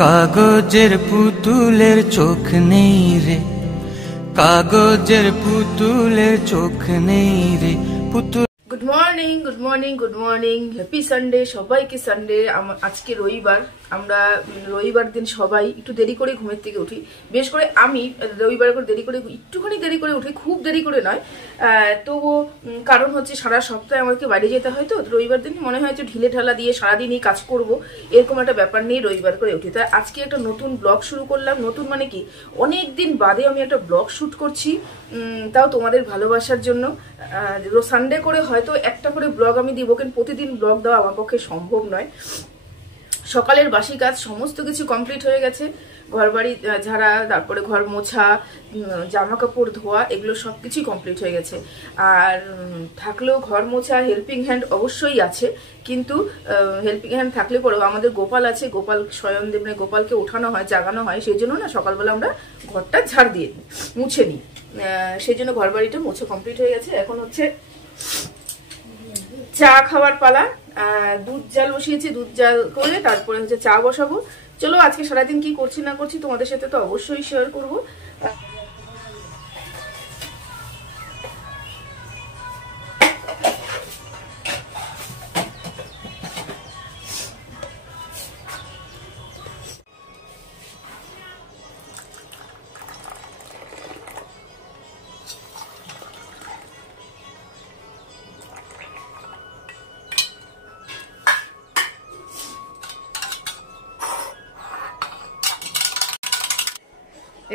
কাগজের পুতুলের চোখ নেই রে, কাগজের পুতুলের চোখ নেই রে পুতুল। Good morning, good morning, good morning. Happy Sunday সবাইকে। সানডে আজকে রবিবার। আমরা রবিবার দিন সবাই একটু দেরি করে ঘুমের থেকে উঠি। বিশেষ করে আমি রবিবার করে দেরি করে, একটুখানি দেরি করে উঠি, খুব দেরি করে নয়। তবু কারণ হচ্ছে সারা সপ্তাহে আমাকে বাইরে যেতে হয়, তো রবিবার দিন মনে হয় যে ঢিলে ঢালা দিয়ে সারাদিনই কাজ করব, এরকম একটা ব্যাপার নিয়ে রবিবার করে উঠি। তাই আজকে একটা নতুন ব্লগ শুরু করলাম। নতুন মানে কি, অনেক দিন বাদে আমি একটা ব্লগ শ্যুট করছি, তাও তোমাদের ভালোবাসার জন্য। সানডে করে হয়তো একটা করে ব্লগ আমি দিব, কিন্তু প্রতিদিন ব্লগ দেওয়া আমার পক্ষে সম্ভব নয়। সকালের বাসি কাজ সমস্ত কিছু কমপ্লিট হয়ে গেছে। ঘর বাড়ি ঝাড়া, তারপরে ঘর মোছা, জামা কাপড় ধোয়া, এগুলো সব কিছুই কমপ্লিট হয়ে গেছে। আর থাকলেও ঘর মোছা হেল্পিং হ্যান্ড অবশ্যই আছে, কিন্তু হেল্পিং হ্যান্ড থাকলে পরেও আমাদের গোপাল আছে, গোপাল শয়নদেব, মানে গোপালকে ওঠানো হয়, জাগানো হয়, সেই জন্য না সকালবেলা আমরা ঘরটা ঝাড় দিয়ে মুছে নিই। সেই জন্য ঘর বাড়িটা মোছা কমপ্লিট হয়ে গেছে। এখন হচ্ছে চা খাওয়ার পালা। দুধ জাল বসিয়েছি, দুধ জাল করে তারপরে হচ্ছে চা বসাবো। চলো আজকে সারাদিন কি করছি না করছি তোমাদের সাথে তো অবশ্যই শেয়ার করবো।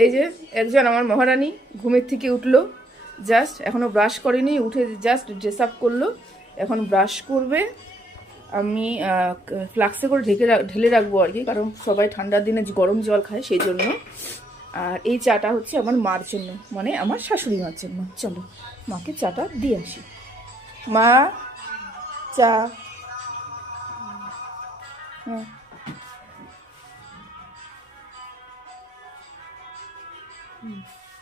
এই যে একজন আমার মহারানী ঘুমের থেকে উঠলো, জাস্ট এখনো ব্রাশ করেনি, উঠে জাস্ট ড্রেস আপ করলো, এখন ব্রাশ করবে। আমি ফ্লাক্সে করে ঢেলে রাখবো আর কি, কারণ সবাই ঠান্ডার দিনে গরম জল খায় সেই জন্য। আর এই চাটা হচ্ছে আমার মার জন্য, মানে আমার শাশুড়ি মার জন্য। চলো মাকে চাটা দিয়ে আসি। মা, চা। হ্যাঁ,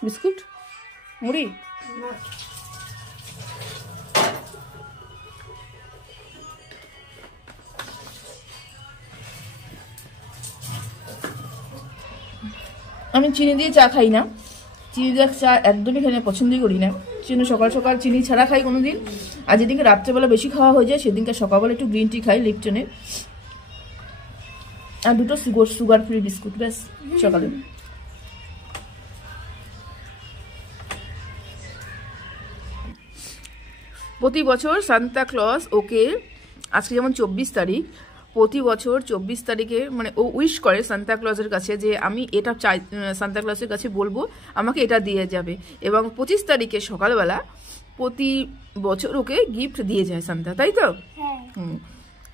বিস্কুট, মুড়ি। আমি চিনি দিয়ে চা খাই না, চিনি দিয়ে চা একদমই খাই না, পছন্দই করি না। চিনি সকাল সকাল চিনি ছাড়া খাই কোনোদিন, আর যেদিনকে রাত্রেবেলা বেশি খাওয়া হয়ে যায় সেদিনকে সকালবেলা একটু গ্রিন টি খাই লিপটনের, আর দুটো সুগার ফ্রি বিস্কুট, ব্যাস সকালে। প্রতি বছর সান্তা ক্লজ ওকে, আজকে যেমন 24 তারিখ, প্রতি বছর 24 তারিখে মানে ও উইশ করে সান্তা ক্লজের কাছে যে আমি এটা চাই, সান্তা ক্লজের কাছে বলবো আমাকে এটা দিয়ে যাবে, এবং 25 তারিখে সকালবেলা প্রতি বছর ওকে গিফট দিয়ে যায় সান্তা, তাই তো?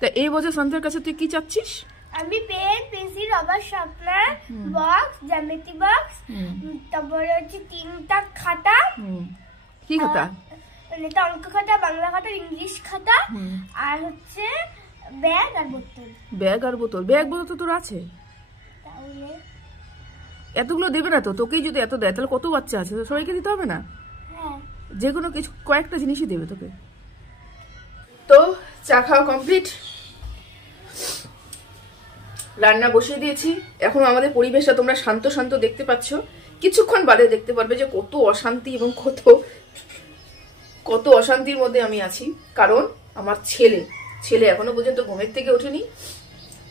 তা এই বছর সান্তার কাছে তুই কি চাচ্ছিস? আমি pen, pencil, rubber sharpener, box, জ্যামিতি বক্স, তারপরে হচ্ছে 3টা খাতা। কি খাতা? এটা অঙ্ক খাতা, বাংলা খাতা, ইংলিশ খাতা, আর হচ্ছে ব্যাগ আর বোতল। ব্যাগ আর বোতল? ব্যাগ বোতল তো তোর আছে, তাহলে এতগুলো দেবে না তো? তোকেই যদি এত দেয় তাহলে কত বাচ্চা আছে, সবাইকে দিতে হবে না? হ্যাঁ, যে কোনো কিছু কয়েকটা জিনিসই দেবে তোকে। তো চা খাওয়া কমপ্লিট, রান্না বসিয়ে দিয়েছি। এখন আমাদের পরিবেশটা তোমরা শান্ত শান্ত দেখতে পাচ্ছ, কিছুক্ষণ বাদে দেখতে পারবে যে কত অশান্তি এবং কত অশান্তির মধ্যে আমি আছি। কারণ আমার ছেলে এখনো পর্যন্ত ঘুমের থেকে ওঠেনি।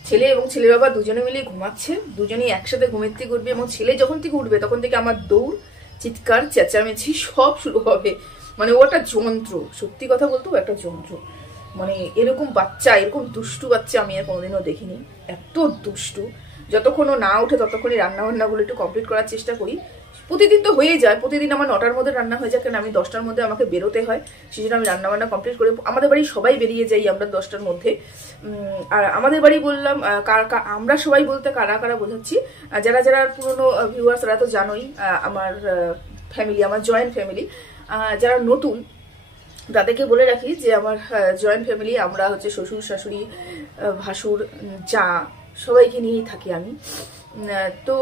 ছেলে এবং ছেলে বাবা দুজনে মিলে ঘুমাচ্ছে, দুজনেই একসাথে ঘুমের থেকে উঠবে, এবং ছেলে যখন থেকে উঠবে তখন থেকে আমার দৌড়, চিৎকার, চেঁচামেচি সব শুরু হবে। মানে ও একটা যন্ত্র, সত্যি কথা বলতে ও একটা যন্ত্র। মানে এরকম বাচ্চা, এরকম দুষ্টু বাচ্চা আমি আর কোনোদিনও দেখিনি, এত দুষ্টু। যতক্ষণ ও না ওঠে ততক্ষণই রান্নাবান্নাগুলো একটু কমপ্লিট করার চেষ্টা করি। প্রতিদিন তো হয়ে যায়, প্রতিদিন আমার 9টার মধ্যে রান্না হয়ে যায়, কারণ আমি 10টার মধ্যে আমাকে বেরোতে হয়, সেই জন্য আমি রান্নাবান্না কমপ্লিট করে আমাদের বাড়ি সবাই বেরিয়ে যাই আমরা 10টার মধ্যে। আর আমাদের বাড়ি বললাম, আমরা সবাই বলতে কারা কারা বোঝাচ্ছি, যারা যারা পুরনো ভিউয়ার্স তারা তো জানোই আমার ফ্যামিলি, আমার জয়েন্ট ফ্যামিলি। যারা নতুন তাদেরকে বলে রাখি যে আমার জয়েন্ট ফ্যামিলি, আমরা হচ্ছে শ্বশুর, শাশুড়ি, ভাসুর, যা, সবাইকে নিয়েই থাকি আমি। তো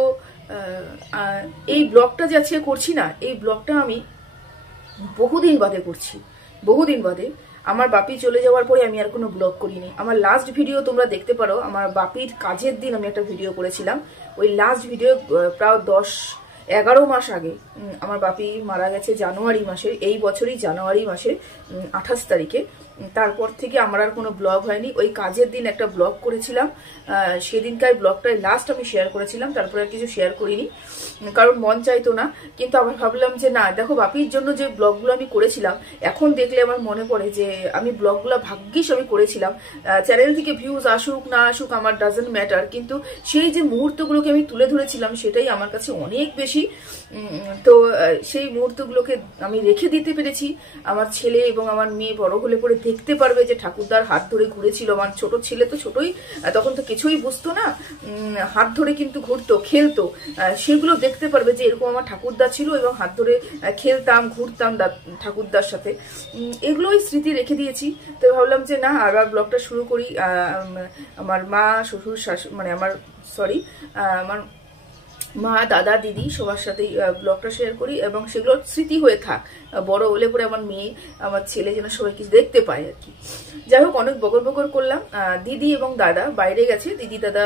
এই ব্লগটা যে আজকে করছি না, এই ব্লগটা আমি বহুদিন বাদে করছি, বহুদিন বাদে। আমার বাপি চলে যাওয়ার পরে আমি আর কোনো ব্লগ করিনি। আমার লাস্ট ভিডিও তোমরা দেখতে পারো, আমার বাপির কাজের দিন আমি একটা ভিডিও করেছিলাম। ওই লাস্ট ভিডিও প্রায় 10-11 মাস আগে। আমার বাপি মারা গেছে জানুয়ারি মাসে, এই বছরই জানুয়ারি মাসের 28 তারিখে। তারপর থেকে আমার আর কোনো ব্লগ হয়নি। ওই কাজের দিন একটা ব্লগ করেছিলাম, সেদিনকার ব্লগটাই লাস্ট আমি শেয়ার করেছিলাম, তারপরে আর কিছু শেয়ার করিনি, কারণ মন চাইতো না। কিন্তু আবার ভাবলাম যে না, দেখো বাপির জন্য যে ব্লগগুলো আমি করেছিলাম, এখন দেখলে আমার মনে পড়ে যে আমি ব্লগগুলো ভাগ্যিস আমি করেছিলাম। চ্যানেল থেকে ভিউজ আসুক না আসুক আমার ডাজন্ট ম্যাটার, কিন্তু সেই যে মুহূর্তগুলোকে আমি তুলে ধরেছিলাম সেটাই আমার কাছে অনেক বেশি। তো সেই মুহূর্তগুলোকে আমি রেখে দিতে পেরেছি। আমার ছেলে এবং আমার মেয়ে বড় হলে পরে দেখতে পারবে যে ঠাকুরদার হাত ধরে ঘুরেছিল। আমার ছোট ছেলে তো ছোটই, তখন তো কিছুই বুঝতো না, হাত ধরে কিন্তু ঘুরতো, খেলতো, সেগুলো দেখতে পারবে যে এরকম আমার ঠাকুরদা ছিল এবং হাত ধরে খেলতাম, ঘুরতাম ঠাকুরদার সাথে। এগুলোই স্মৃতি রেখে দিয়েছি। তো ভাবলাম যে না, আবার ব্লগটা শুরু করি। আমার মা, শ্বশুর, শাশুড়ি, মানে আমার মা, দাদা, দিদি সবার সাথেই ব্লগটা শেয়ার করি এবং সেগুলো স্মৃতি হয়ে থাক। বড় হলে পরে আমার মেয়ে, আমার ছেলে যেন সবাই কিছু দেখতে পায় আর কি। যাই হোক, অনেক বকর করলাম। দিদি এবং দাদা বাইরে গেছে, দিদি দাদা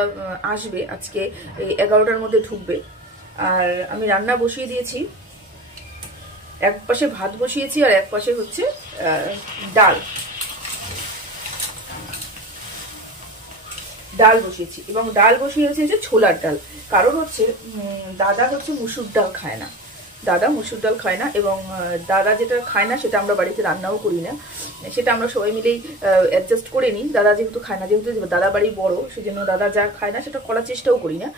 আসবে আজকে 11টার মধ্যে ঢুকবে। আর আমি রান্না বসিয়ে দিয়েছি, এক পাশে ভাত বসিয়েছি আর এক পাশে হচ্ছে ডাল বসিয়েছি। এবং ডাল বসিয়েছি হচ্ছে ছোলার ডাল। কারণ হচ্ছে দাদা হচ্ছে মুসুর ডাল খায় না, দাদা মুসুর ডাল খায় না, এবং দাদা যেটা খায় না সেটা আমরা বাড়িতে রান্নাও করি না, সেটা আমরা সবাই মিলেই অ্যাডজাস্ট করে নিই। দাদা যেহেতু খায় না, যেহেতু দাদা বাড়ি বড়, সেজন্য দাদা যা খায় না সেটা করার চেষ্টাও করি না।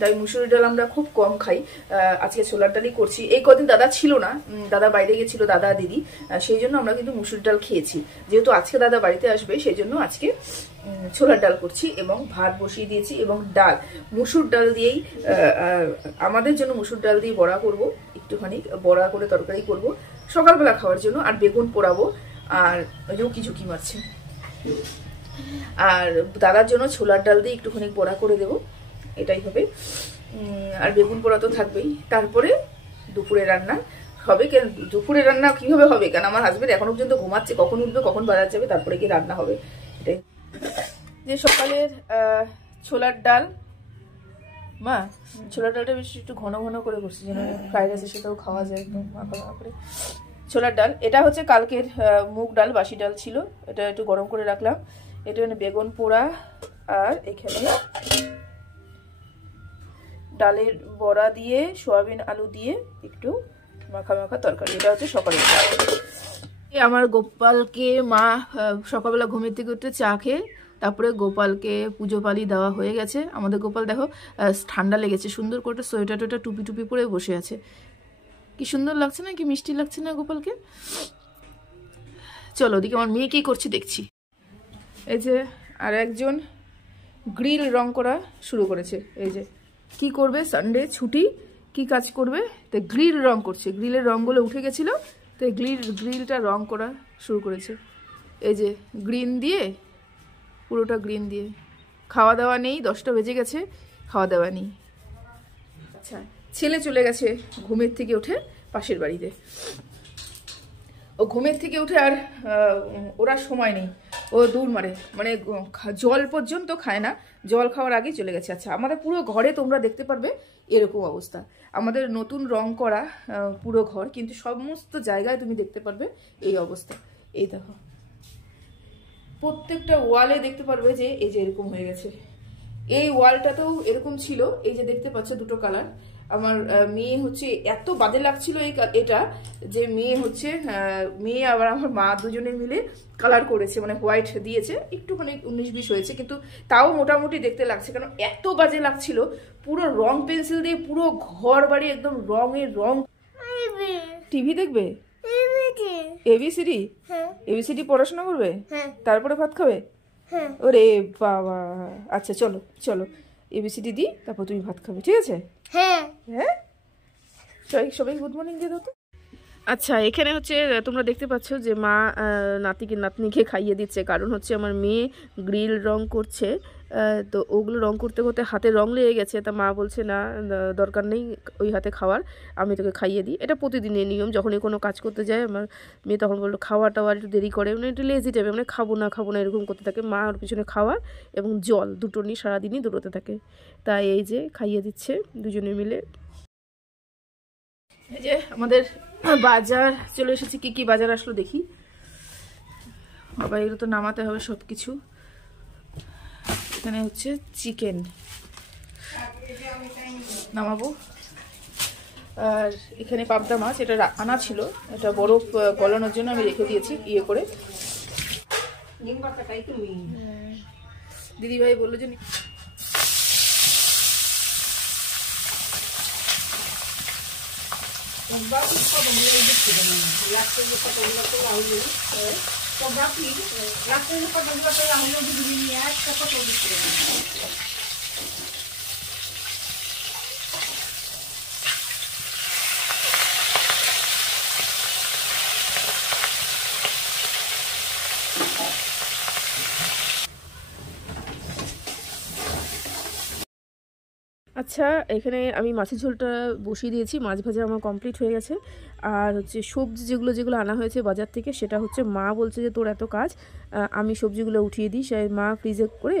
তাই মুসুরি ডাল আমরা খুব কম খাই। আজকে ছোলার ডালই করছি। এই কদিন দাদা ছিল না, দাদা বাইরে গেছিল, দাদা দিদি, সেই জন্য আমরা কিন্তু মুসুর ডাল খেয়েছি। যেহেতু আজকে দাদা বাড়িতে আসবে সেই জন্য আজকে ছোলার ডাল করছি এবং ভাত বসিয়ে দিয়েছি। এবং ডাল মুসুর ডাল দিয়েই, আমাদের জন্য মুসুর ডাল দিয়ে বড়া করব, একটুখানি বড়া করে তরকারি করব সকালবেলা খাওয়ার জন্য, আর বেগুন পোড়াবো, আর ওই যে ঝুঁকি মারছে। আর দাদার জন্য ছোলার ডাল দিয়ে একটুখানি বড়া করে দেবো, এটাই হবে। আর বেগুন পোড়া তো থাকবেই। তারপরে দুপুরে রান্না হবে। কেন দুপুরে রান্না কিভাবে হবে, কারণ আমার হাজবেন্ড এখনো পর্যন্ত ঘুমাচ্ছে, কখন উঠবে কখন বাজার যাবে, তারপরে কি রান্না হবে। এটাই যে সকালের ছোলার ডাল। মা, ছোলার ডালটা বেশি একটু ঘন ঘন করে করছি যেন ফ্রাইড রাইসের সাথেও খাওয়া যায়, একদম মাখা মাখা করে। ছোলার ডাল, এটা হচ্ছে কালকের মুগ ডাল, বাসি ডাল ছিল, এটা একটু গরম করে রাখলাম। এটা বেগুন পোড়া, আর এখানে ডালের বড়া দিয়ে সয়াবিন আলু দিয়ে একটু মাখা মাখা তরকারি। এটা হচ্ছে সকালের খাবার। আমার গোপালকে মা সকালবেলা ঘুমের থেকে উঠতে চা খেয়ে তারপরে গোপালকে পুজো পালি দেওয়া হয়ে গেছে। আমাদের গোপাল দেখো ঠান্ডা লেগেছে, সুন্দর করে সোয়েটার টোয়েটার টুপি টুপি পরে বসে আছে। কি সুন্দর লাগছে না, কি মিষ্টি লাগছে না গোপালকে। চলো ওদিকে আমার মেয়ে কি করছে দেখছি। এই যে আর একজন গ্রিল রং করা শুরু করেছে। এই যে কি করবে, সানডে ছুটি, কি কাজ করবে, তো গ্রিল রং করছে। গ্রিলের রঙগুলো উঠে গেছিলো, তো গ্রিলটা রং করা শুরু করেছে। এই যে গ্রিন দিয়ে, পুরোটা গ্রিন দিয়ে। খাওয়া দাওয়া নেই, 10টা বেজে গেছে, খাওয়া দাওয়া নেই। আচ্ছা, ছেলে চলে গেছে ঘুমের থেকে উঠে পাশের বাড়িতে। ও ঘুমের থেকে উঠে আর ওরা সময় নেই, ও দৌড় মারে, মানে জল পর্যন্ত খায় না, জল খাওয়ার আগেই চলে গেছে। আচ্ছা, আমাদের পুরো ঘরে তোমরা দেখতে পারবে এরকম অবস্থা। আমাদের নতুন রং করা পুরো ঘর, কিন্তু সমস্ত জায়গায় তুমি দেখতে পারবে এই অবস্থা। এই দেখো প্রত্যেকটা ওয়ালে দেখতে পারবে যে এই যে এরকম হয়ে গেছে। এই ওয়ালটাতেও এরকম ছিল, এই যে দেখতে পাচ্ছ দুটো কালার। আমার মেয়ে হচ্ছে এত বাজে লাগছিল এটা, যে মেয়ে আবার আমার মা দুজনে মিলে কালার করেছে, মানে হোয়াইট দিয়েছে, একটুখানি 19-20 হয়েছে, কিন্তু তাও মোটামুটি দেখতে লাগছে। কারণ এত বাজে লাগছিল, পুরো রং পেন্সিল দিয়ে পুরো ঘর বাড়ি একদম রঙের রং। টিভি দেখবে, এবিসিডি, এবিসিডি পড়াশোনা করবে, তারপরে ভাত খাবে। ওরে বাবা, আচ্ছা চলো চলো এবিসিডি দি, তারপর তুমি ভাত খাবে, ঠিক আছে? হ্যাঁ হ্যাঁ, সবাই গুড মর্নিং দিয়ে দাও তো। আচ্ছা, এখানে হচ্ছে তোমরা দেখতে পাচ্ছ যে মা নাতিকে নাতনিকে খাইয়ে দিচ্ছে। কারণ হচ্ছে আমার মেয়ে গ্রিল রং করছে তো ওগুলো রং করতে করতে হাতে রং লেগে গেছে। তা মা বলছে না দরকার নেই ওই হাতে খাওয়ার, আমি তোকে খাইয়ে দিই। এটা প্রতিদিনের নিয়ম, যখনই কোনো কাজ করতে যায় আমার মেয়ে তখন বললো খাওয়া টাওয়া একটু দেরি করে, মানে একটু লেজি টাইপের, মানে খাবো না এরকম করতে থাকে। মা ওর পিছনে খাওয়া এবং জল দুটো নিয়ে সারাদিনই দৌড়োতে থাকে। তাই এই যে খাইয়ে দিচ্ছে দুজনে মিলে। এই যে আমাদের বাজার চলে এসেছি, কি কি বাজার আসলো দেখি। বাবা এগুলো তো নামাতে হবে সব কিছু। এখানে হচ্ছে চিকেন নামাবো, আর এখানে পাবদা মাছ, এটা আনা ছিল, এটা বরফ গলানোর জন্য আমি রেখে দিয়েছি ইয়ে করে। দিদিভাই বললো যে আচ্ছা, এখানে আমি মাছের ঝোলটা বসিয়ে দিয়েছি, মাছ ভাজা আমার কমপ্লিট হয়ে গেছে। আর হচ্ছে সবজি যেগুলো আনা হয়েছে বাজার থেকে, সেটা হচ্ছে মা বলছে যে তোর এত কাজ, আমি সবজিগুলো উঠিয়ে দিই। সে মা ফ্রিজে করে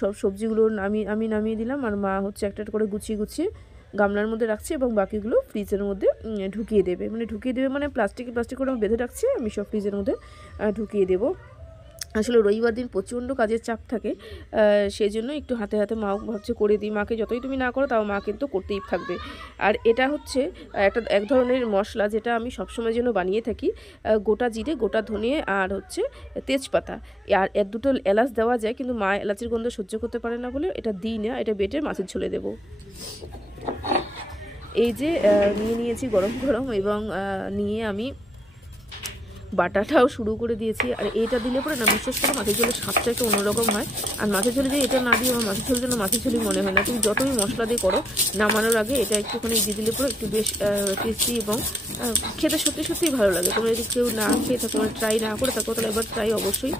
সব সবজিগুলো আমি নামিয়ে দিলাম, আর মা হচ্ছে একটা করে গুছিয়ে গামলার মধ্যে রাখছে এবং বাকিগুলো ফ্রিজের মধ্যে ঢুকিয়ে দেবে, মানে প্লাস্টিক করে বেঁধে রাখছে, আমি সব ফ্রিজের মধ্যে ঢুকিয়ে দেবো। আসলে রবিবার দিন প্রচণ্ড কাজের চাপ থাকে, সেই জন্য একটু হাতে মাও ভাবছে করে দিই। মাকে যতই তুমি না করো তাও মা কিন্তু করতেই থাকবে। আর এটা হচ্ছে এক ধরনের মশলা যেটা আমি সবসময়ের জন্য বানিয়ে থাকি, গোটা জিরে, গোটা ধনে আর হচ্ছে তেজপাতা, আর এর দুটো এলাচ দেওয়া যায়, কিন্তু মা এলাচের গন্ধ সহ্য করতে পারে না বলে এটা দিই না। এটা বেটে মাছের ঝোলে দেবো। এই যে নিয়েছি গরম এবং নিয়ে আমি বাটাটাও শুরু করে দিয়েছি। আর এটা দিলে পরে না বিশেষ করে মাছের ঝোলের স্বাদটা একটু অন্যরকম হয়। আর মাছের ঝোলে যে এটা না দিয়ে আমার মাছের ঝোলের জন্য মাছের ঝোলই মনে হয় না। তুমি যতই মশলা দিয়ে করো, নামানোর আগে এটা একটুখানি দিয়ে দিলে পরে একটু বেশ টেস্টি এবং খেতে সত্যিই ভালো লাগে। তোমরা যদি কেউ না খেয়ে থাকো, মানে ট্রাই না করে থাকো, তাহলে এবার ট্রাই অবশ্যই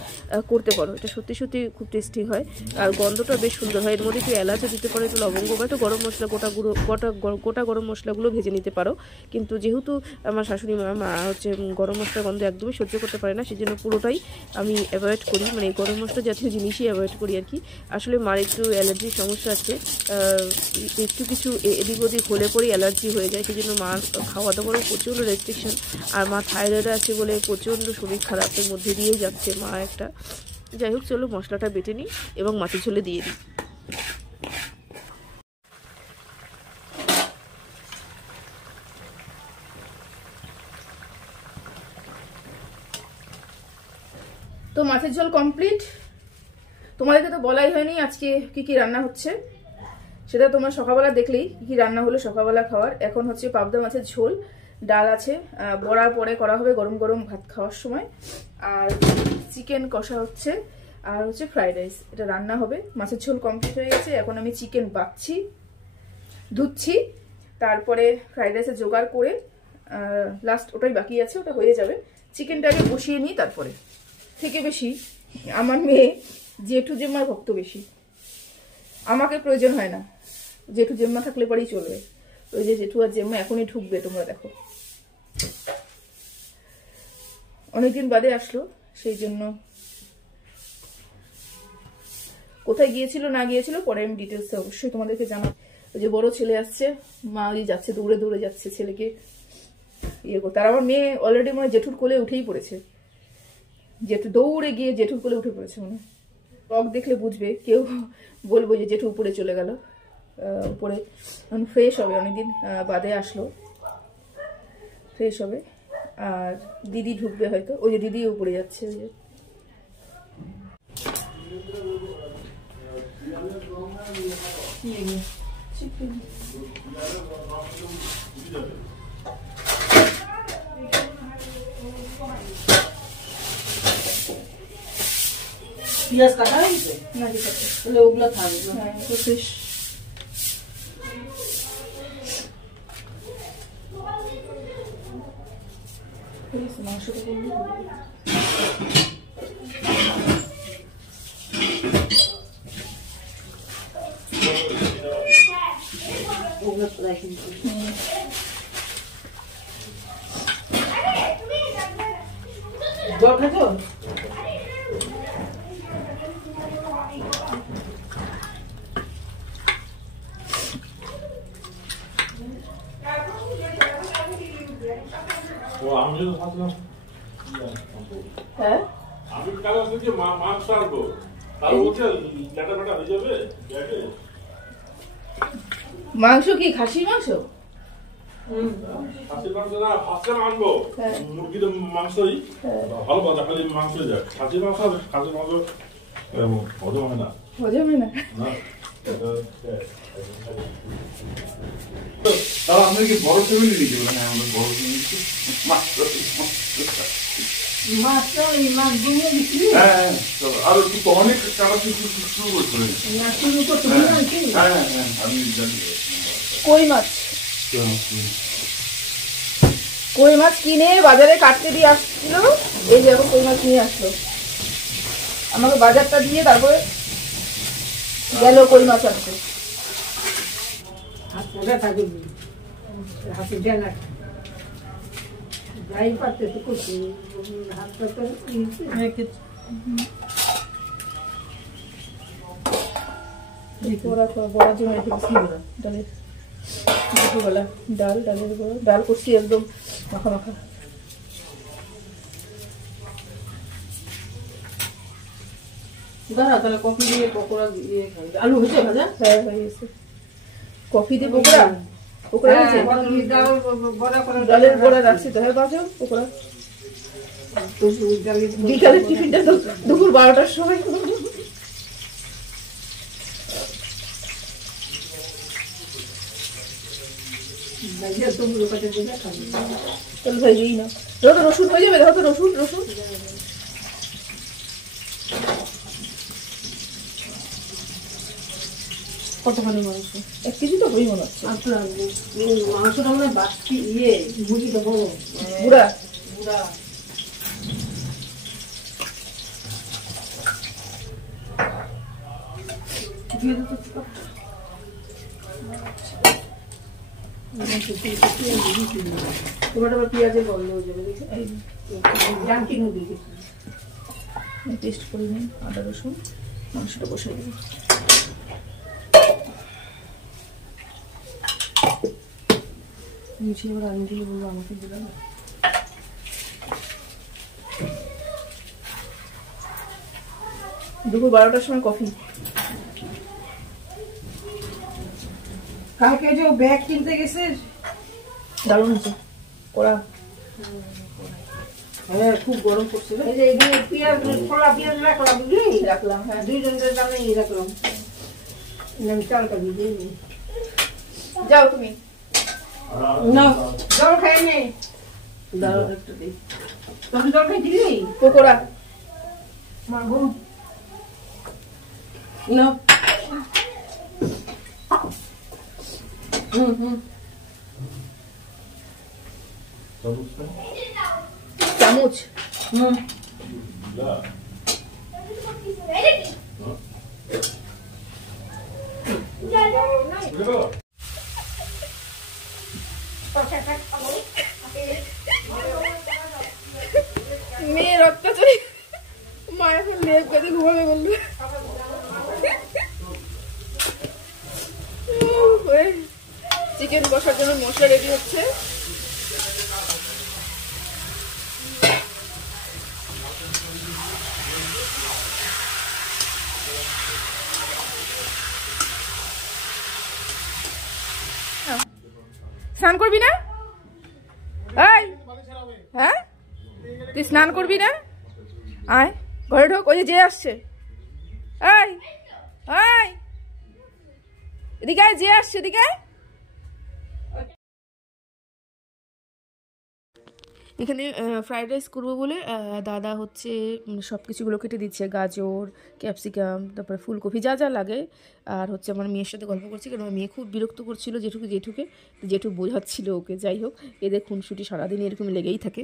করতে পারো। এটা সত্যি খুব টেস্টি হয়, আর গন্ধটা বেশ সুন্দর হয়। এর মধ্যে একটু এলাচও দিতে পারো, একটু লবঙ্গ বা একটু গরম মশলা, গোটা গরম মশলাগুলো ভেজে নিতে পারো। কিন্তু যেহেতু আমার শাশুড়ি মা হচ্ছে গরম মশলার গন্ধ একদমই সহ্য করতে পারে না, সেই জন্য পুরোটাই আমি অ্যাভয়েড করি, মানে গরম মশলা জাতীয় জিনিসই অ্যাভয়েড করি আর কি। আসলে মার একটু অ্যালার্জির সমস্যা আছে, একটু কিছু এদিক ওদিক হলে পরেই অ্যালার্জি হয়ে যায়, সেই জন্য মার খাওয়া দাওয়ারও প্রচণ্ড রেস্ট্রিকশন। আর মা থাইরয়েড আছে বলে প্রচণ্ড শরীর খারাপের মধ্যে দিয়েই যাচ্ছে মা একটা। যাই হোক, চলো মশলাটা বেটে নিই এবং মাছের ঝোলে দিয়ে দিই। তো মাছের ঝোল কমপ্লিট। তোমাদেরকে তো বলাই হয়নি আজকে কি রান্না হচ্ছে, সেটা তোমরা সকালবেলা দেখলেই কি রান্না হলো সকালবেলা খাওয়ার। এখন হচ্ছে পাবদা মাছের ঝোল, ডাল আছে, বড়া পরে করা হবে গরম গরম ভাত খাওয়ার সময়, আর চিকেন কষা হচ্ছে, আর হচ্ছে ফ্রাইড রাইস, এটা রান্না হবে। মাছের ঝোল কমপ্লিট হয়ে গেছে, এখন আমি চিকেন বাছছি, ধুচ্ছি, তারপরে ফ্রাইড রাইসের জোগাড় করে লাস্ট ওটাই বাকি আছে, ওটা হয়ে যাবে। চিকেনটাকে বসিয়ে নিই। তারপরে থেকে বেশি আমার মেয়ে জেঠু জেম্মার ভক্ত বেশি, আমাকে প্রয়োজন হয় না, জেঠু জেম্মা থাকলে পরেই চলবে। ওই যে জেঠু আর জেম্মা এখনই ঢুকবে, তোমরা দেখো, অনেকদিন বাদে আসলো, সেই জন্য কোথায় গিয়েছিল না গিয়েছিল পরে আমি ডিটেলসে অবশ্যই তোমাদেরকে জানাবো। ওই যে বড় ছেলে আসছে, মা ওই যাচ্ছে দৌড়ে যাচ্ছে ছেলেকে ইয়ে করতে। আর আমার মেয়ে অলরেডি মনে হয় জেঠুর কোলে উঠেই পড়েছে, জেঠু দৌড়ে গিয়ে জেঠুর কোলে উঠে পড়েছে। মনে ব্লগ দেখলে বুঝবে, কেউ বলবো যে জেঠু উপরে চলে গেল, উপরে ফ্রেশ হবে, অনেকদিন বাদে আসলো, ফ্রেশ হবে। আর দিদি ঢুকবে হয়তো, ওই যে দিদি উপরে যাচ্ছে, ওই যে পিঁয়াজ কাটা হয়েছে না, দিতে তাহলে ওগুলো থাকবে। হ্যাঁ, তো ফ্রেশ। মাংসটা করলে যায় কিন্তু জল খাচ্ছো? হ্যাঁ আমি কাল থেকে মাছ ছাড়বো তার মধ্যে লেটা বেটা হয়ে যাবে মাংস কি খাসির মাংস? খাসির মাংস না ফার্স্টে আনবো মুরগির মাংসই ভালো কথা খালি মাংস যায় খাসির মাংস হজম হয় না হজম হয় না তাহলে আপনার কি বড় ফ্যামিলি নাকি? মানে আমাদের বড় ফ্যামিলি আর একটু অনেক টাকা শুরু করতে আমি জানি কই মাছ কই মাছ কিনে বাজারে কাটতে দিয়ে আসছিল। এই যে এখন কই মাছ নিয়ে আসলো, আমাকে বাজারটা দিয়ে তারপরে গেল কই মাছ আনতে। যাই পারতে তো করছি হাতটা তো বড়া জমে রেখে দিচ্ছি ডালের দুপুরবেলা ডালের বড়া ডাল করছি একদম মাখা মাখা। দাঁড়া তাহলে কফি দিয়ে পকোড়া দিয়ে আলু হয়েছে ভাজা? হ্যাঁ হয়ে গেছে। কফি দিয়ে পকোড়া পকোড়া হয়েছে? ডালের বড়া রাখছি তো। হ্যাঁ বাজো পকোড়া। বিকালের টিফিনটা তো দুপুর 12টার সময়। চল ভাই দিই না, দেখো তো রসুন হয়ে যাবে। দেখো তো রসুন রসুন কতখানি মাংস? 1 কেজি তো হই মনে হচ্ছে। আপনার মাংসটা মানে বাড়তি ইয়ে মুরগিটা বড় বুড়া বুড়া তোমার আবার পেঁয়াজের গন্ধ হয়ে যাবে। দেখি টেস্ট করে নিন আদা রসুন, মাংসটা বসে দেবো। নিচে এবার আমি দিয়ে বলবো আমাকে দিলাম দুপুর 12টার সময় কফি। কালকে যে ব্যাগ কিনতে গেছে দারুণ হচ্ছে কড়া। হ্যাঁ খুব গরম করছে। এই যে এখানে পেঁয়াজ খোলা পেঁয়াজ রাখলাম বুঝলি রাখলাম। হ্যাঁ 2 জনের দামে রাখলাম। আমি চালটা দিয়ে দিই। যাও তুমি না জল খাই নেই। দাঁড়াও একটু দিই। তুমি জল খাই দিলি? পকোড়া মাগো না চামচ। মেয়ের অত্যাচারী মা এখন লেপ কাজে ঘুমাবে বললো। চিকেন কষার জন্য মশলা রেডি হচ্ছে। স্নান করবি না? এই হ্যাঁ তুই স্নান করবি না? আয় ঘরে ঢোক। ওই যে আসছে। এই এই এদিকে আয়, যে আসছে এদিকে আয়। এখানে ফ্রাইড রাইস করবো বলে দাদা হচ্ছে সব কিছুগুলো কেটে দিচ্ছে, গাজর, ক্যাপসিকাম, তারপরে ফুলকপি যা যা লাগে। আর হচ্ছে আমার মেয়ের সাথে গল্প করছি, কারণ আমার মেয়ে খুব বিরক্ত করছিল জেঠু বোঝাচ্ছিল ওকে। যাই হোক, এদের খুনসুটি সারাদিন এরকম লেগেই থাকে।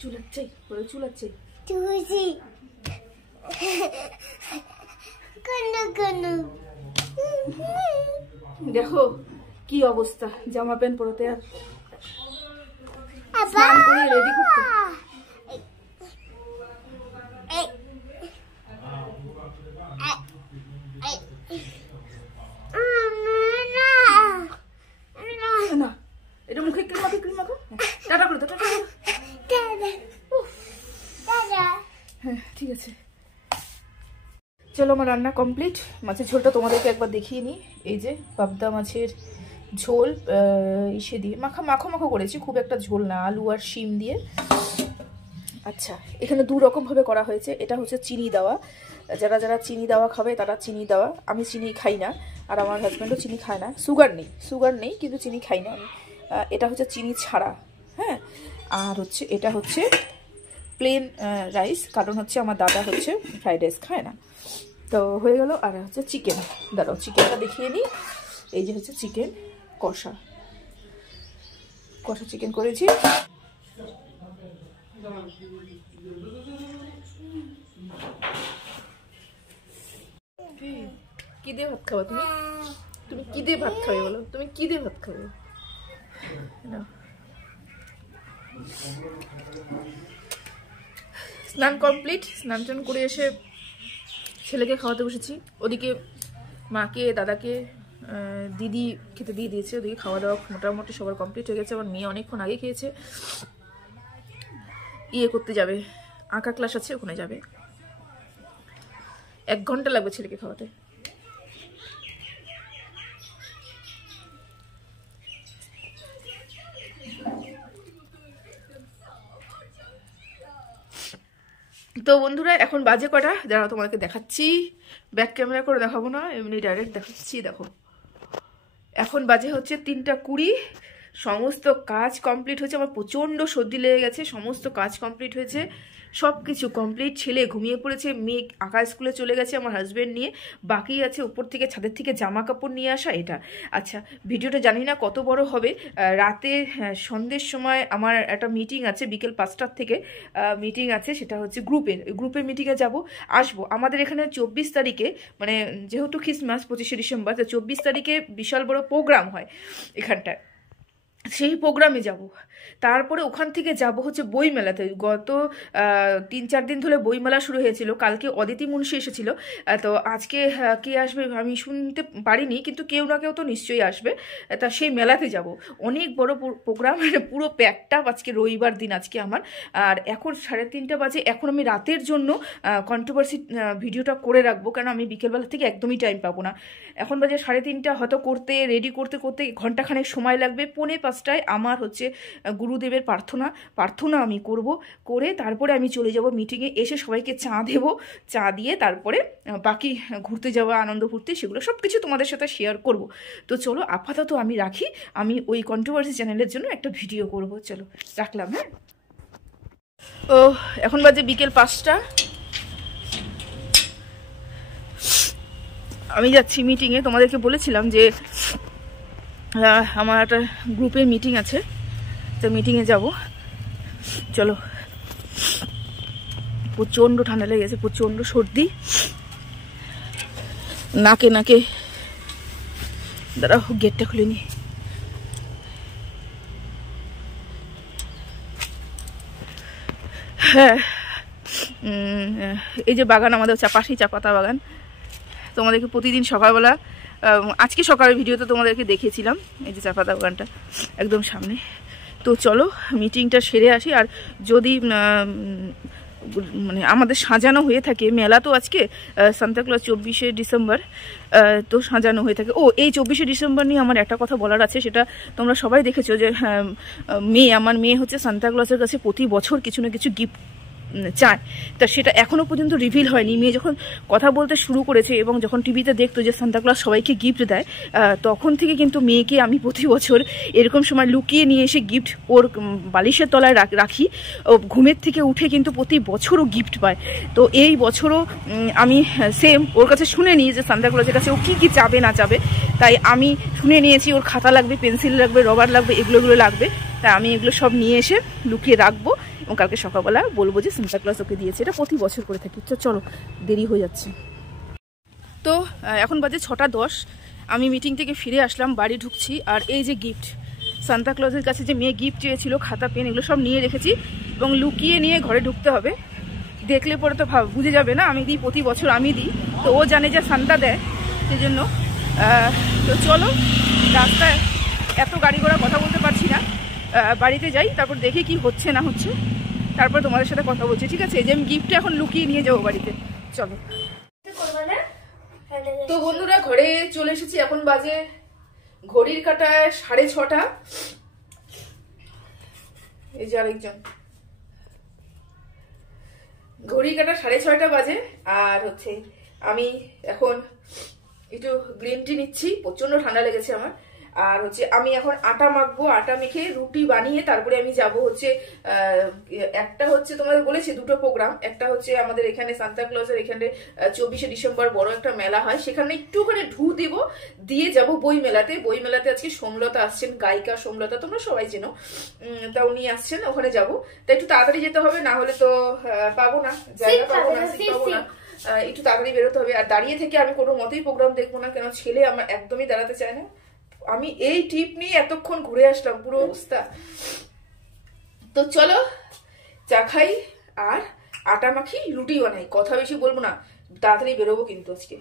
চুলাচ্ছে বলে চুলাচ্ছে তুই দেখো কি অবস্থা, জামা প্যান্ট পরতে আর স্নান করে রেডি করতে। না এটা মুখে ক্রিম মাখো টাটা করে দাও, টাটা। হ্যাঁ ঠিক আছে, চলো আমার রান্না কমপ্লিট। মাছের ঝোলটা তোমাদেরকে একবার দেখিয়ে নিই। এই যে পাবদা মাছের ঝোল ইসে দিয়ে মাখো করেছি, খুব একটা ঝোল না, আলু আর শিম দিয়ে। আচ্ছা, এখানে দু রকমভাবে করা হয়েছে। এটা হচ্ছে চিনি দেওয়া, যারা চিনি দেওয়া খাবে তারা চিনি দেওয়া। আমি চিনি খাই না, আর আমার হাজব্যান্ডও চিনি খায় না। সুগার নেই কিন্তু চিনি খাই না আমি। এটা হচ্ছে চিনি ছাড়া, হ্যাঁ। আর হচ্ছে এটা হচ্ছে প্লেন রাইস, কারণ হচ্ছে আমার দাদা হচ্ছে ফ্রাইড রাইস খায় না। তো হয়ে গেল। আর হচ্ছে চিকেন, দাঁড়াও চিকেনটা দেখিয়ে নিই। এই যে হচ্ছে চিকেন কষা চিকেন করেছি। কি দিয়ে ভাত খাবা তুমি? তুমি কি দিয়ে ভাত খাবে বলো? তুমি কি দিয়ে ভাত খাবে? স্নান কমপ্লিট, স্নান টান করে এসে ছেলেকে খাওয়াতে বসেছি। ওদিকে মাকে, দাদাকে, দিদি খেতে দিয়ে দিয়েছে। ওদিকে খাওয়া দাওয়া মোটামুটি সবার কমপ্লিট হয়ে গেছে। আমার মেয়ে অনেকক্ষণ আগে খেয়েছে। ইয়ে করতে যাবে, আঁকা ক্লাস আছে, ওখানে যাবে। 1 ঘন্টা লাগবে ছেলেকে খাওয়াতে। তো বন্ধুরা এখন বাজে কটা, যারা তোমাকে দেখাচ্ছি, ব্যাক ক্যামেরা করে দেখাবো না, এমনি ডাইরেক্ট দেখাচ্ছি। দেখো এখন বাজে হচ্ছে 3টা 20। সমস্ত কাজ কমপ্লিট হয়েছে। আমার প্রচণ্ড সর্দি লেগে গেছে। সমস্ত কাজ কমপ্লিট হয়েছে, সব কিছু কমপ্লিট। ছেলে ঘুমিয়ে পড়েছে, মেয়ে আঁকা স্কুলে চলে গেছে আমার হাজব্যান্ড নিয়ে। বাকি আছে উপর থেকে ছাদের থেকে জামা কাপড় নিয়ে আসা, এটা। আচ্ছা, ভিডিওটা জানি না কত বড় হবে। রাতে সন্ধ্যের সময় আমার একটা মিটিং আছে, বিকেল 5টার থেকে মিটিং আছে। সেটা হচ্ছে গ্রুপের মিটিংয়ে আসবো। আমাদের এখানে 24 তারিখে, মানে যেহেতু খ্রিসমাস 25শে ডিসেম্বর, তো 24 তারিখে বিশাল বড় প্রোগ্রাম হয় এখানটায়। সেই প্রোগ্রামে যাব। তারপরে ওখান থেকে যাব হচ্ছে বইমেলাতে। গত 3-4 দিন ধরে বইমেলা শুরু হয়েছিল। কালকে অদিতি মুন্সি এসেছিল। তো আজকে কে আসবে আমি শুনতে পারিনি, কিন্তু কেউ না কেউ তো নিশ্চয়ই আসবে। তা সেই মেলাতে যাব। অনেক বড় প্রোগ্রাম, পুরো প্যাকটা। আজকে রবিবার দিন আজকে আমার। আর এখন 3:30 বাজে। এখন আমি রাতের জন্য কন্ট্রোভার্সি ভিডিওটা করে রাখবো, কারণ আমি বিকেলবেলা থেকে একদমই টাইম পাবো না। এখন বাজে 3:30, হয়তো রেডি করতে ঘন্টাখানেক সময় লাগবে। 4:45টায় আমার হচ্ছে গুরুদেবের প্রার্থনা আমি করে তারপরে আমি চলে যাব মিটিংয়ে। এসে সবাইকে চা দেবো, চা দিয়ে তারপরে বাকি ঘুরতে যাওয়া, আনন্দ ফুর্তি, সেগুলো সব কিছু তোমাদের সাথে শেয়ার করব। তো চলো আপাতত আমি রাখি। আমি ওই কন্ট্রোভার্সি চ্যানেলের জন্য একটা ভিডিও করব। চলো রাখলাম, হ্যাঁ। ও এখন বাজে বিকেল 5টা। আমি যাচ্ছি মিটিংয়ে। তোমাদেরকে বলেছিলাম যে আমার একটা গ্রুপের মিটিং আছে, তো মিটিংয়ে যাব। চলো, প্রচণ্ড ঠান্ডা লেগে গেছে, প্রচণ্ড সর্দি, নাকে। দাঁড়াও গেটটা খুলে নি। হ্যাঁ, এই যে বাগান আমাদের পাশেই চা পাতা বাগান। তোমাদেরকে প্রতিদিন সকালবেলা, আজকে সকালের ভিডিওতে তোমাদেরকে দেখিয়েছিলাম এই যে চা পাতা বাগানটা একদম সামনে। তো চলো মিটিংটা সেরে আসি। আর যদি মানে আমাদের সাজানো হয়ে থাকে, মেলা তো আজকে সান্তাক্লজ 24শে ডিসেম্বর, তো সাজানো হয়ে থাকে। এই 24শে ডিসেম্বর নিয়ে আমার একটা কথা বলার আছে। সেটা তোমরা সবাই দেখেছো যে আমার মেয়ে হচ্ছে সান্তাক্লজের কাছে প্রতি বছর কিছু না কিছু গিফট চায়। তা সেটা এখনো পর্যন্ত রিভিল হয়নি। মেয়ে যখন কথা বলতে শুরু করেছে এবং যখন টিভিতে দেখতো যে সান্তাক্লজ সবাইকে গিফট দেয়, তখন থেকে কিন্তু মেয়েকে আমি প্রতি বছর এরকম সময় লুকিয়ে নিয়ে এসে গিফট ওর বালিশের তলায় রাখি। ও ঘুমের থেকে উঠে কিন্তু প্রতি বছরও গিফট পায়। তো এই বছরও আমি সেম ওর কাছে শুনে নিই যে সান্তাক্লজের কাছে ও কী চাবে না চাবে। তাই আমি শুনে নিয়েছি ওর খাতা লাগবে, পেন্সিল লাগবে, রবার লাগবে, এগুলো লাগবে। তাই আমি এগুলো সব নিয়ে এসে লুকিয়ে রাখবো এবং কালকে সকালবেলা বলবো যে সান্তা ক্লজ ওকে দিয়েছে। এটা প্রতি বছর করে থাকি। চলো দেরি হয়ে যাচ্ছে। তো এখন বাজে 6:10। আমি মিটিং থেকে ফিরে আসলাম, বাড়ি ঢুকছি। আর এই যে গিফট, সান্তা ক্লজের কাছে যে মেয়ে গিফট চেয়েছিল, খাতা পেন এগুলো সব নিয়ে রেখেছি এবং লুকিয়ে নিয়ে ঘরে ঢুকতে হবে। দেখলে পরে তো বুঝে যাবে না, আমি দিই, প্রতি বছর আমি দিই, তো ও জানে যে সান্তা দেয়, সেই জন্য। তো চলো, রাস্তায় এত গাড়ি ঘোড়া কথা বলতে পারছি না, বাড়িতে যাই, তারপর দেখি কি হচ্ছে না হচ্ছে, তারপর তোমাদের সাথে কথা বলছি, ঠিক আছে? যে আমি গিফটটা এখন লুকিয়ে নিয়ে যাবো বাড়িতে। চলো। তো বন্ধুরা, ঘরে চলে এসেছি। এখন বাজে ঘড়ির কাঁটায় 6:30। এই যে আরেকজন, ঘড়ির কাঁটা 6:30 বাজে। আর হচ্ছে আমি এখন একটু গ্রিন টি নিচ্ছি, প্রচন্ড ঠান্ডা লেগেছে আমার। আর হচ্ছে আমি এখন আটা মাখবো, আটা মেখে রুটি বানিয়ে তারপরে আমি যাব হচ্ছে একটা হচ্ছে তোমাদের বলেছি দুটো প্রোগ্রাম। একটা হচ্ছে আমাদের এখানে সান্তা ক্লজের এখানে 24শে ডিসেম্বর বড় একটা মেলা হয়, সেখানে একটুখানি ঢু দিব, দিয়ে যাব বই মেলাতে। বই মেলাতে আজকে সোমলতা আসছেন, গায়িকা সোমলতা, তোমরা সবাই চেনো, তা উনি আসছেন, ওখানে যাব। তা একটু তাড়াতাড়ি যেতে হবে, না হলে তো পাবো না, জায়গা পাবো না, সিট পাবো না, একটু তাড়াতাড়ি বেরোতে হবে। আর দাঁড়িয়ে থেকে আমি কোনো মতেই প্রোগ্রাম দেখবো না, কেন ছেলে আমার একদমই দাঁড়াতে চায় না। আমি এই টিপ নিয়ে এতক্ষণ ঘুরে আসলাম, পুরো অবস্থা। তো চলো চা খাই আর আটা মাখি, রুটি বানাই। কথা বেশি বলবো না, তাড়াতাড়ি বেরোবো কিন্তু আজকে।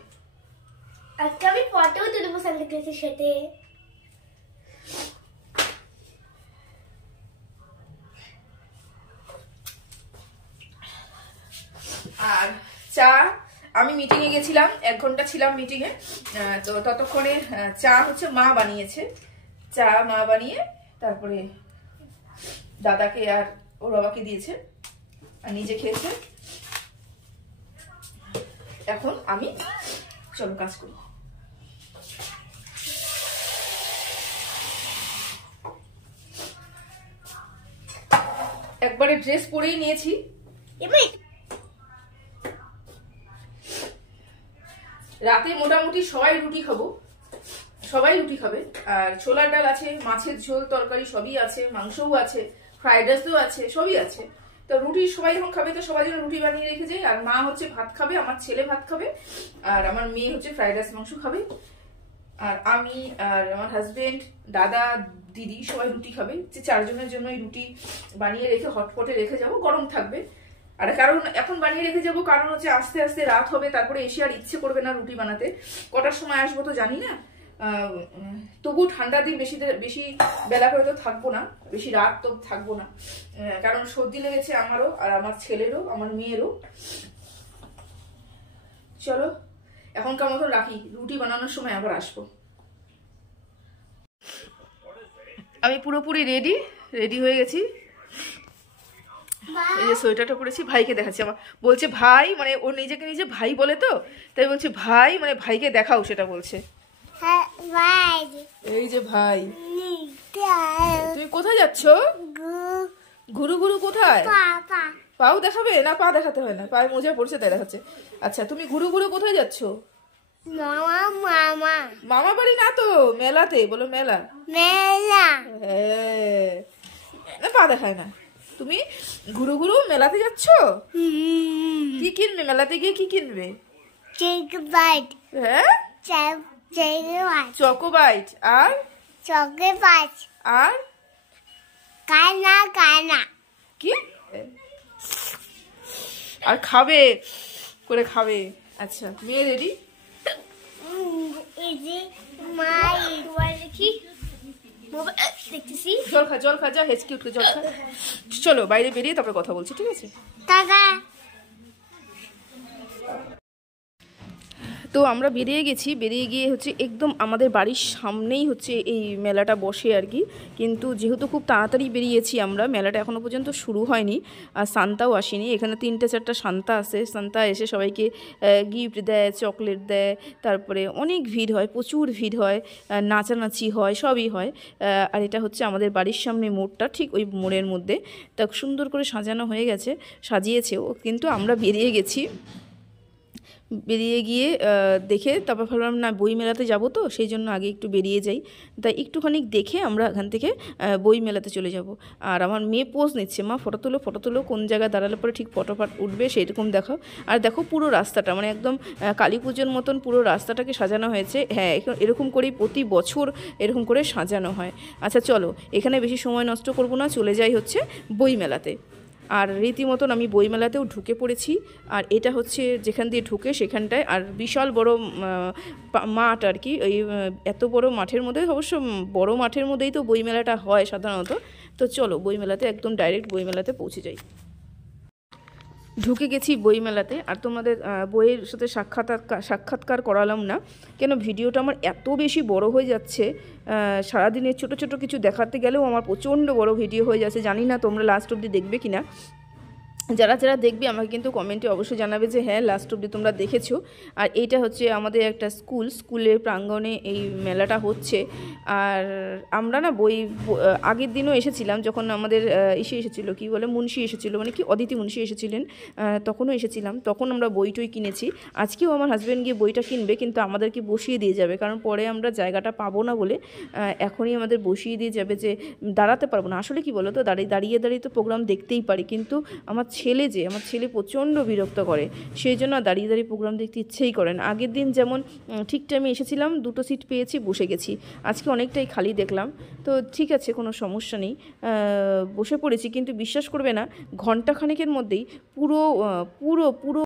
আজকে আমি ফটোও তুলবো সান্তা ক্লজের সাথে। আর চা, আমি মিটিং এ গেছিলাম, 1 ঘন্টা ছিলাম মিটিং এ। তো ততক্ষণে চা হচ্ছে মা বানিয়েছে, চা মা বানিয়ে তারপরে দাদাকে আর ওর বাবাকে দিয়েছে, আর নিজে খেয়েছে। এখন আমি চলো কাজ করি। একবারে ড্রেস পরেই নিয়েছি। রাতে মোটামুটি সবাই রুটি খাবো, সবাই রুটি খাবে। আর ছোলার ডাল আছে, মাছের ঝোল তরকারি সবই আছে, মাংসও আছে, ফ্রাইড রাইসও আছে, সবই আছে। তো রুটি সবাই যখন খাবে তো সবাই জন্য রুটি বানিয়ে রেখে যাই। আর মা হচ্ছে ভাত খাবে, আমার ছেলে ভাত খাবে, আর আমার মেয়ে হচ্ছে ফ্রাইড রাইস মাংস খাবে, আর আমি আর আমার হাজবেন্ড, দাদা, দিদি সবাই রুটি খাবে। যে 4 জনের জন্য এই রুটি বানিয়ে রেখে হটপটে রেখে যাব, গরম থাকবে। আর কারণ এখন বানিয়ে রেখে যাবো, কারণ হচ্ছে আস্তে আস্তে রাত হবে, তারপরে এসে আর ইচ্ছে করবে না রুটি বানাতে। কটার সময় আসবো তো জানি না, তবু ঠান্ডার দিন বেশি বেলা করে তো থাকবো না, বেশি রাত তো থাকবো না, কারণ সর্দি লেগেছে আমারও, আর আমার ছেলেরও, আমার মেয়েরও। চলো এখনকার মতো রাখি, রুটি বানানোর সময় আবার আসবো। আমি পুরোপুরি রেডি হয়ে গেছি। এই যে সোয়েটারটা পরেছি, ভাইকে দেখাচ্ছি। আমার বলছে ভাই, মানে ও নিজেকে নিজে ভাই বলে, তো তাই বলছে ভাই, মানে ভাইকে দেখাও, সেটা বলছে। এই যে ভাই, তুমি কোথায় যাচ্ছ? ঘুরু ঘুরু কোথায়? পাও দেখাবে না? পা দেখাতে হয় না, পায়ে মোজা পড়ছে তাই দেখাচ্ছে। আচ্ছা, তুমি ঘুরু ঘুরু কোথায় যাচ্ছ? মামা বাড়ি না তো, মেলাতে। বলো মেলা। হ্যাঁ, পা দেখায় না। তুমি ঘুরু ঘুরু মেলাতে যাচ্ছ? কি কিনবে মেলাতে গিয়ে? কি কিনবে? হ্যাঁ, চকোবাইট। আর আর কি? আর খাবে করে খাবে। আচ্ছা, মেয়ে রেডি? জল খা, যা হেঁচকি উঠলে জল খা। চলো বাইরে বেরিয়ে তারপরে কথা বলছি, ঠিক আছে? তো আমরা বেরিয়ে গেছি, বেরিয়ে গিয়ে হচ্ছে একদম আমাদের বাড়ির সামনেই হচ্ছে এই মেলাটা বসে আর কি। কিন্তু যেহেতু খুব তাড়াতাড়ি বেরিয়েছি আমরা, মেলাটা এখনও পর্যন্ত শুরু হয়নি, আর সান্তাও আসেনি। এখানে 3-4টা সান্তা আসে, সান্তা এসে সবাইকে গিফট দেয়, চকলেট দেয়, তারপরে অনেক ভিড় হয়, প্রচুর ভিড় হয়, নাচানাচি হয়, সবই হয়। আর এটা হচ্ছে আমাদের বাড়ির সামনে মোড়টা, ঠিক ওই মোড়ের মধ্যে। তা সুন্দর করে সাজানো হয়ে গেছে, সাজিয়েছেও। কিন্তু আমরা বেরিয়ে গেছি বেরিয়ে গিয়ে দেখে তারপর ভাবলাম না বই মেলাতে যাবো তো সেই জন্য আগে একটু বেরিয়ে যাই, তাই একটুখানি দেখে আমরা এখান থেকে বই মেলাতে চলে যাব। আর আমার মেয়ে পোজ নিচ্ছে, মা ফটো তুলো, কোন জায়গায় দাঁড়ালে পরে ঠিক ফটো উঠবে সেরকম দেখাও। আর দেখো পুরো রাস্তাটা মানে একদম কালী পুজোর মতন পুরো রাস্তাটাকে সাজানো হয়েছে। হ্যাঁ, এরকম করেই প্রতি বছর এরকম করে সাজানো হয়। আচ্ছা চলো, এখানে বেশি সময় নষ্ট করব না, চলে যাই হচ্ছে বই মেলাতে। আর রীতিমতন আমি বইমেলাতেও ঢুকে পড়েছি। আর এটা হচ্ছে যেখান দিয়ে ঢুকে সেখানটায়, আর বিশাল বড় মাঠ আর কি। ওই এত বড় মাঠের মধ্যে, অবশ্য বড় মাঠের মধ্যেই তো বইমেলাটা হয় সাধারণত। তো চলো বইমেলাতে একদম ডাইরেক্ট বইমেলাতে পৌঁছে যাই। ঢুকে গেছি বইমেলাতে। আর তোমাদের বইয়ের সাথে সাক্ষাৎকার করালাম না, কেন ভিডিওটা আমার এত বেশি বড় হয়ে যাচ্ছে। সারাদিনে ছোট ছোট কিছু দেখাতে গেলেও আমার প্রচণ্ড বড় ভিডিও হয়ে যাচ্ছে। জানি না তোমরা লাস্ট অবধি দেখবে কি না। যারা যারা দেখবে আমাকে কিন্তু কমেন্টে অবশ্যই জানাবে যে হ্যাঁ লাস্ট অবধি তোমরা দেখেছো। আর এইটা হচ্ছে আমাদের একটা স্কুলের প্রাঙ্গণে এই মেলাটা হচ্ছে। আর আমরা না আগের দিনও এসেছিলাম, যখন আমাদের এসেছিলো কি বলে মুন্সি এসেছিলো, মানে কি অদিতি মুন্সি এসেছিলেন, তখনও এসেছিলাম। তখন আমরা বইটই কিনেছি। আজকেও আমার হাজব্যান্ড গিয়ে বইটা কিনবে, কিন্তু আমাদেরকে বসিয়ে দিয়ে যাবে, কারণ পরে আমরা জায়গাটা পাবো না বলে এখনই আমাদের বসিয়ে দিয়ে যাবে, যে দাঁড়াতে পারবো না। আসলে কি বলো তো, দাঁড়িয়ে তো প্রোগ্রাম দেখতেই পারি, কিন্তু আমার ছেলে প্রচণ্ড বিরক্ত করে, সেই জন্য দাঁড়িয়ে প্রোগ্রাম দেখতে ইচ্ছেই করে না। আগের দিন যেমন ঠিক টাইমে এসেছিলাম, 2টো সিট পেয়েছি, বসে গেছি। আজকে অনেকটাই খালি দেখলাম, তো ঠিক আছে, কোনো সমস্যা নেই, বসে পড়েছি। কিন্তু বিশ্বাস করবে না, ঘন্টাখানেকের মধ্যেই পুরো